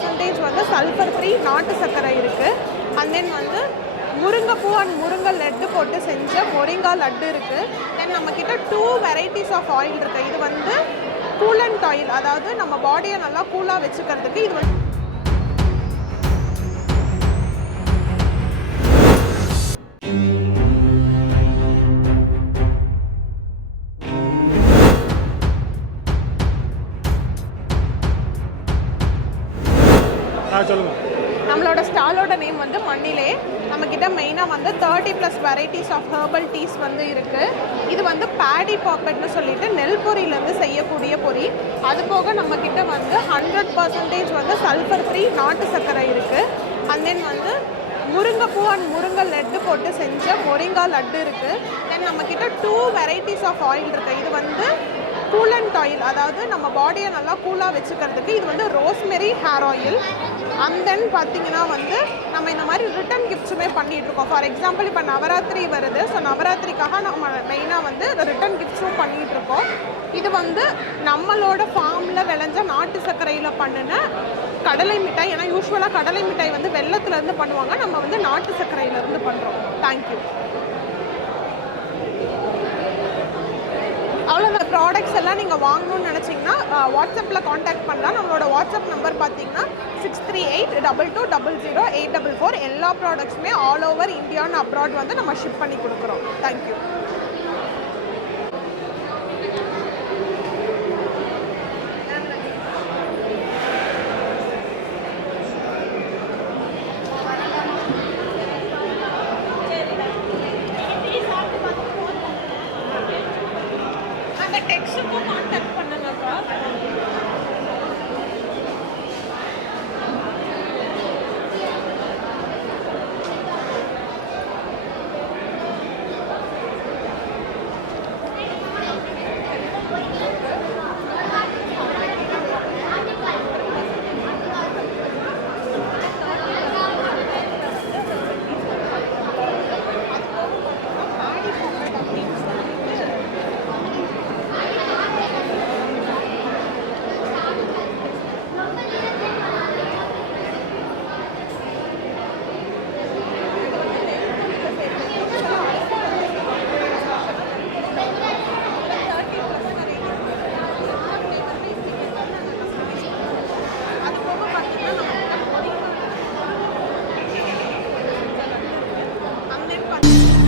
Percentage வந்து sulphur free நாட்டு சர்க்கரை இருக்குது அண்ட் தென் வந்து முருங்கைப்பூ அண்ட் முருங்கை லட்டு போட்டு செஞ்ச மொரிங்கா லட்டு இருக்குது தென் நம்மக்கிட்ட டூ வெரைட்டிஸ் ஆஃப் ஆயில் இருக்குது இது வந்து கூலண்ட் ஆயில் அதாவது நம்ம பாடியை நல்லா கூலாக வச்சுக்கிறதுக்கு இது வந்து நம்மளோட ஸ்டாலோட நேம் வந்து மண்ணிலே. நம்மக்கிட்ட மெயினாக வந்து thirty plus varieties of herbal teas வந்து இருக்குது இது வந்து பேடி பாக்கெட்னு சொல்லிட்டு நெல் பொரியிலேருந்து செய்யக்கூடிய பொரி அது போக நம்மக்கிட்ட வந்து ஹண்ட்ரட் பர்சன்டேஜ் வந்து சல்ஃபர் ஃப்ரீ நாட்டு சர்க்கரை இருக்குது அண்ட் தென் வந்து முருங்கைப்பூ அண்ட் முருங்கை லட்டு போட்டு செஞ்ச மொரிங்கா லட்டு இருக்குது தென் நம்மக்கிட்ட டூ வெரைட்டிஸ் ஆஃப் ஆயில் இருக்குது இது வந்து கூலண்ட் ஆயில் அதாவது நம்ம பாடியை நல்லா கூலாக வச்சுக்கிறதுக்கு இது வந்து rosemary hair oil and then பார்த்தீங்கன்னா வந்து நம்ம இந்த மாதிரி ரிட்டன் கிஃப்ட்ஸுமே பண்ணிகிட்ருக்கோம் இருக்கோம். ஃபார் எக்ஸாம்பிள் இப்போ நவராத்திரி வருது. ஸோ நவராத்திரிக்காக நம்ம மெயினாக வந்து ரிட்டன் கிஃப்ட்ஸும் பண்ணிகிட்ருக்கோம் இது வந்து நம்மளோட ஃபார்மில் விளைஞ்ச நாட்டு சர்க்கரையில் பண்ணின கடலை மிட்டாய். ஏன்னா யூஸ்வலாக கடலை மிட்டாய் வந்து வெள்ளத்துலேருந்து பண்ணுவாங்க. நம்ம வந்து நாட்டு சர்க்கரையிலேருந்து பண்ணுறோம் தேங்க்யூ அவ்வளோதான் ப்ராடக்ட்ஸ் எல்லாம் நீங்கள் வாங்கணும்னு நினச்சிங்கன்னா வாட்ஸ்அப்பில் காண்டாக்ட் பண்ணலாம். நம்மளோட வாட்ஸ்அப் நம்பர் பார்த்தீங்கன்னா six three eight double two double zero eight double four எல்லா ப்ராடக்ட்ஸுமே all over India and abroad வந்து நம்ம ஷிப் பண்ணி கொடுக்குறோம். Thank you டெக்ஸ்ட்டுக்கும் contact பண்ணுங்கக்கா you